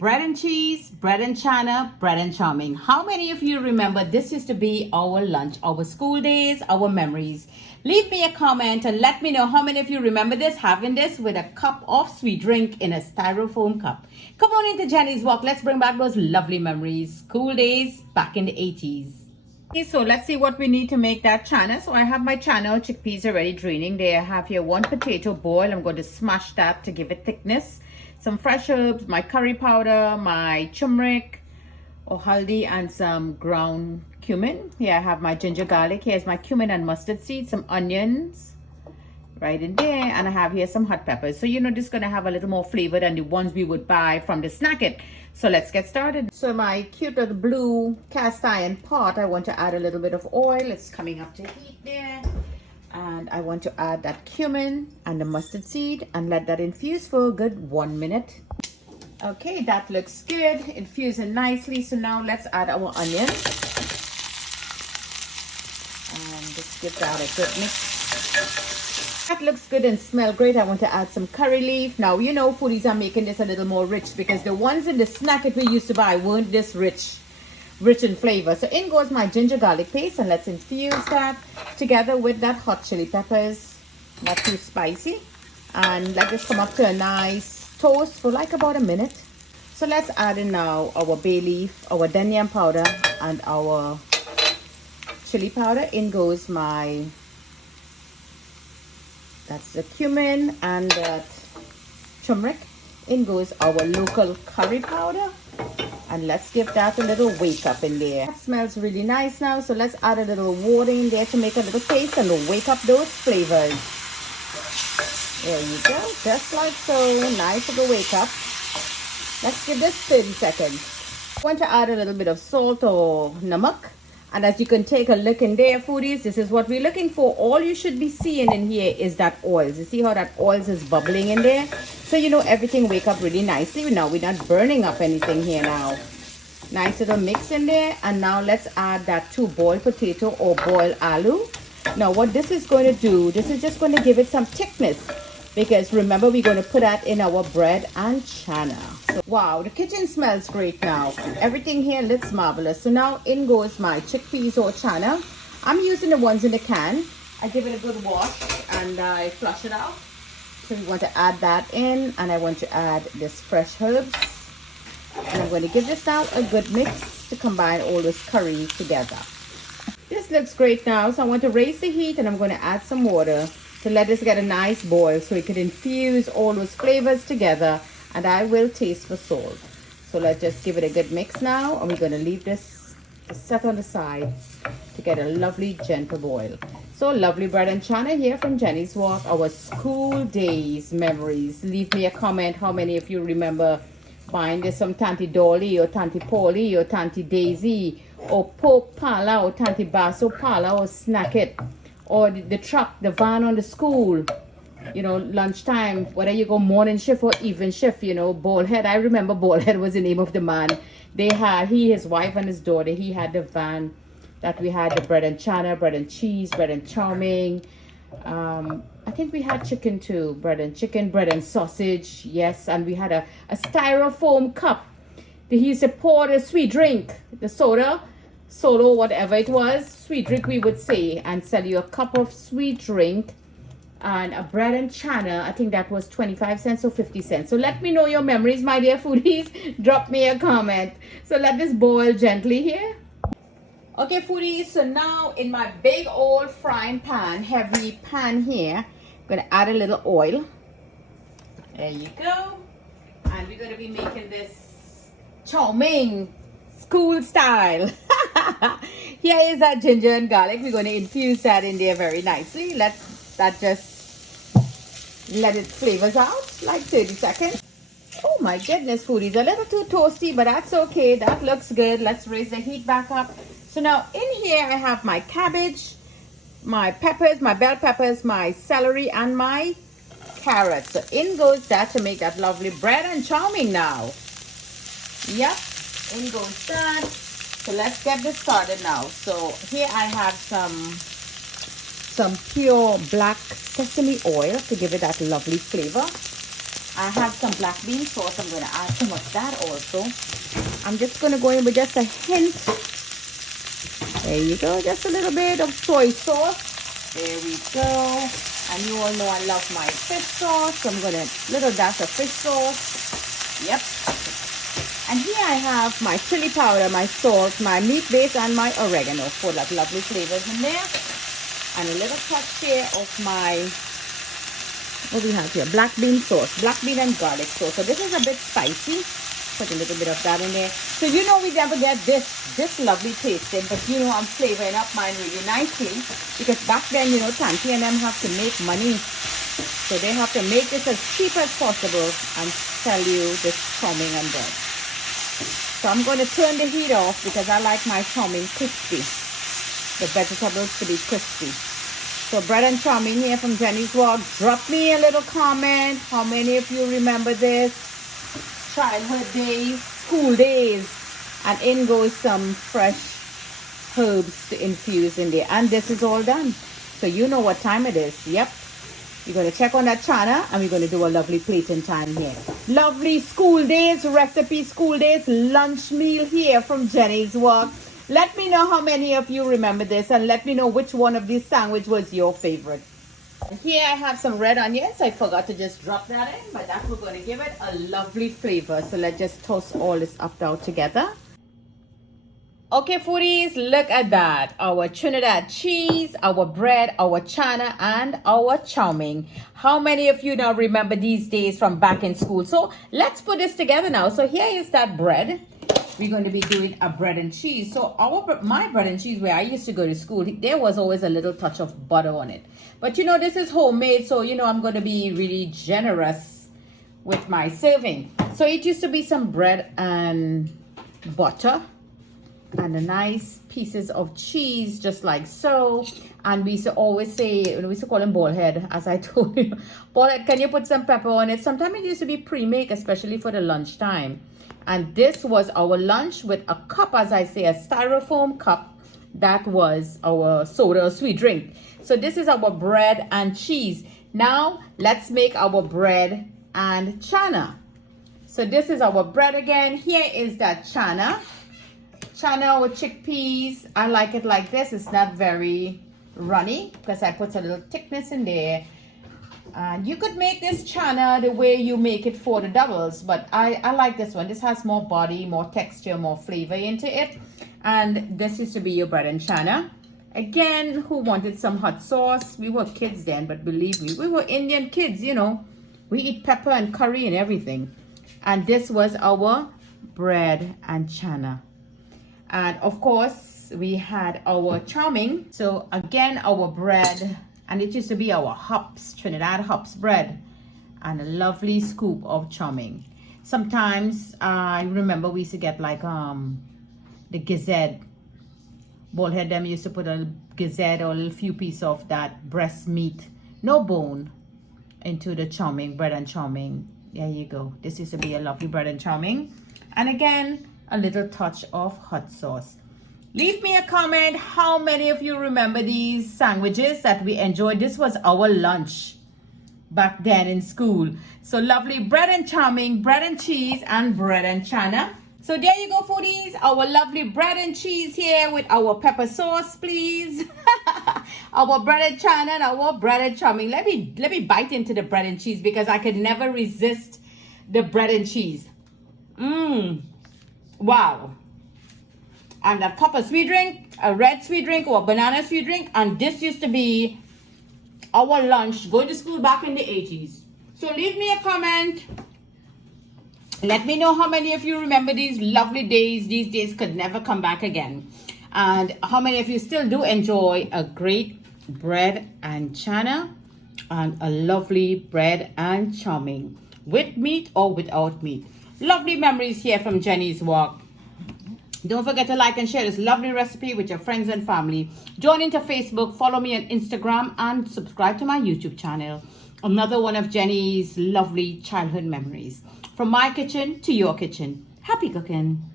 bread and cheese, bread and chana, bread and Chowmein. How many of you remember this used to be our lunch, our school days, our memories? Leave me a comment and let me know how many of you remember this, having this with a cup of sweet drink in a styrofoam cup. Come on into Jenny's Walk. Let's bring back those lovely memories. School days back in the 80s. Okay, so let's see what we need to make that chana. So I have my chana chickpeas already draining. There I have here 1 potato boiled. I'm going to smash that to give it thickness. Some fresh herbs, my curry powder, my turmeric or haldi, and some ground cumin. Here I have my ginger garlic. Here's my cumin and mustard seeds, some onions right in there, and I have here some hot peppers. So you know, this is going to have a little more flavor than the ones we would buy from the snacket. So let's get started. So my cute little blue cast iron pot, I want to add a little bit of oil. It's coming up to heat there. And I want to add that cumin and the mustard seed and let that infuse for a good 1 minute. Okay, that looks good, infusing nicely. So now let's add our onions and just give that a good mix. That looks good and smell great. I want to add some curry leaf. Now you know foodies are making this a little more rich because the ones in the snack that we used to buy weren't this rich in flavor. So in goes my ginger garlic paste, and let's infuse that together with that hot chili peppers, not too spicy, and let this come up to a nice toast for like about a minute. So let's add in now our bay leaf, our dhania powder, and our chili powder. In goes that's the cumin and that turmeric. In goes our local curry powder. And let's give that a little wake up in there. That smells really nice now. So let's add a little water in there to make a little taste and wake up those flavors. There you go. Just like so. Nice little wake up. Let's give this 30 seconds. I want to add a little bit of salt or namak. And as you can take a look in there, foodies, this is what we're looking for. All you should be seeing in here is that oils. You see how that oils is bubbling in there? So you know everything wake up really nicely. Now we're not burning up anything here now. Nice little mix in there. And now let's add that 2 boiled potato or boiled aloo. Now what this is going to do, this is just going to give it some thickness. Because remember, we're going to put that in our bread and chana. So, wow, the kitchen smells great now. Everything here looks marvelous. So now in goes my chickpeas or chana. I'm using the ones in the can. I give it a good wash and I flush it out. So we want to add that in, and I want to add this fresh herbs. And I'm going to give this now a good mix to combine all this curry together. This looks great now. So I want to raise the heat and I'm going to add some water to let this get a nice boil so it could infuse all those flavors together, and I will taste for salt. So let's just give it a good mix now, and we're going to leave this to set on the side to get a lovely gentle boil. So lovely bread and chana here from Jenny's Walk, our school days memories. Leave me a comment how many of you remember buying this from Tanti Dolly or Tanti Polly or Tanti Daisy or Pope Pala or Tanti Basso Pala or Snacket. Or the truck, the van on the school, you know, lunchtime, whether you go morning shift or evening shift, you know, Baldhead. I remember Baldhead was the name of the man. They had, his wife and his daughter, he had the van that we had the bread and chana, bread and cheese, bread and Chowmein. I think we had chicken too, bread and chicken, bread and sausage, yes. And we had a styrofoam cup. He used to pour the sweet drink, the soda, solo, whatever it was, sweet drink we would say, and sell you a cup of sweet drink and a bread and chana. I think that was 25 cents or 50 cents. So let me know your memories, my dear foodies. Drop me a comment. So let this boil gently here. Okay, foodies, so now in my big old frying pan, heavy pan here, I'm going to add a little oil. There you go. And we're going to be making this Chowmein school style. Here is that ginger and garlic. We're going to infuse that in there very nicely. Let that just let it flavors out like 30 seconds. Oh my goodness, foodies, a little too toasty, but that's okay. That looks good. Let's raise the heat back up. So now in here I have my cabbage, my peppers, my bell peppers, my celery, and my carrots. So in goes that to make that lovely bread and Chowmein now. Yep, in goes that. So let's get this started now. So here I have some pure black sesame oil to give it that lovely flavor. I have some black bean sauce. I'm going to add some of that also. I'm just going to go in with just a hint. There you go. Just a little bit of soy sauce. There we go. And you all know I love my fish sauce. So I'm going to little dash of fish sauce. Yep. And here I have my chili powder, my salt, my meat base, and my oregano for that lovely flavors in there. And a little touch here of my, what we have here, black bean sauce, black bean and garlic sauce. So this is a bit spicy. Put a little bit of that in there. So you know we never get this lovely tasting, but you know I'm flavoring up mine really nicely because back then, you know, Tanti and them have to make money. So they have to make this as cheap as possible and sell you this chow mein and bread. So I'm going to turn the heat off because I like my chow mein crispy. The vegetables to be crispy. So bread and chow mein here from Jenny's Walk. Drop me a little comment. How many of you remember this? Childhood days, school days. And in goes some fresh herbs to infuse in there. And this is all done. So you know what time it is. Yep. You're going to check on that Chana and we're going to do a lovely plating time here. Lovely school days, recipe school days, lunch meal here from Jenny's Walk. Let me know how many of you remember this and let me know which one of these sandwich was your favorite. Here I have some red onions. I forgot to just drop that in, but that we're going to give it a lovely flavor. So let's just toast all this up now together. Okay, foodies, look at that. Our Trinidad cheese, our bread, our chana, and our chow mein. How many of you now remember these days from back in school? So let's put this together now. So here is that bread. We're going to be doing a bread and cheese. So my bread and cheese, where I used to go to school, there was always a little touch of butter on it. But you know, this is homemade. So, you know, I'm going to be really generous with my serving. So it used to be some bread and butter. And the nice pieces of cheese, just like so. And we used to always say, we used to call him ball head, as I told you. Ball head, can you put some pepper on it? Sometimes it used to be pre-made, especially for the lunchtime. And this was our lunch with a cup, as I say, a styrofoam cup. That was our soda or sweet drink. So this is our bread and cheese. Now, let's make our bread and chana. So this is our bread again. Here is that chana. Chana with chickpeas. I like it like this. It's not very runny because I put a little thickness in there. And you could make this chana the way you make it for the doubles, but I like this one. This has more body, more texture, more flavor into it. And this used to be your bread and chana. Again, who wanted some hot sauce? We were kids then, but believe me, we were Indian kids, you know. We eat pepper and curry and everything. And this was our bread and chana. And of course, we had our chow mein. So again, our bread, and it used to be our hops, Trinidad hops bread, and a lovely scoop of chow mein. Sometimes I remember we used to get like the gizzard. Bullhead them used to put a gizzard or a little few piece of that breast meat, no bone, into the chow mein, bread and chow mein. There you go. This used to be a lovely bread and chow mein. And again, a little touch of hot sauce. Leave me a comment. How many of you remember these sandwiches that we enjoyed? This was our lunch back then in school. So lovely bread and chow mein, bread and cheese, and bread and chana. So there you go, foodies. Our lovely bread and cheese here with our pepper sauce, please. Our bread and chana and our bread and chow mein. Let me bite into the bread and cheese because I could never resist the bread and cheese. Wow. And a cup of sweet drink, a red sweet drink or a banana sweet drink. And this used to be our lunch going to school back in the 80s. So leave me a comment. Let me know how many of you remember these lovely days. These days could never come back again. And how many of you still do enjoy a great bread and chana and a lovely bread and chow mein with meat or without meat. Lovely memories here from Jenny's Walk. Don't forget to like and share this lovely recipe with your friends and family. Join into Facebook, follow me on Instagram, and subscribe to my YouTube channel. Another one of Jenny's lovely childhood memories. From my kitchen to your kitchen. Happy cooking.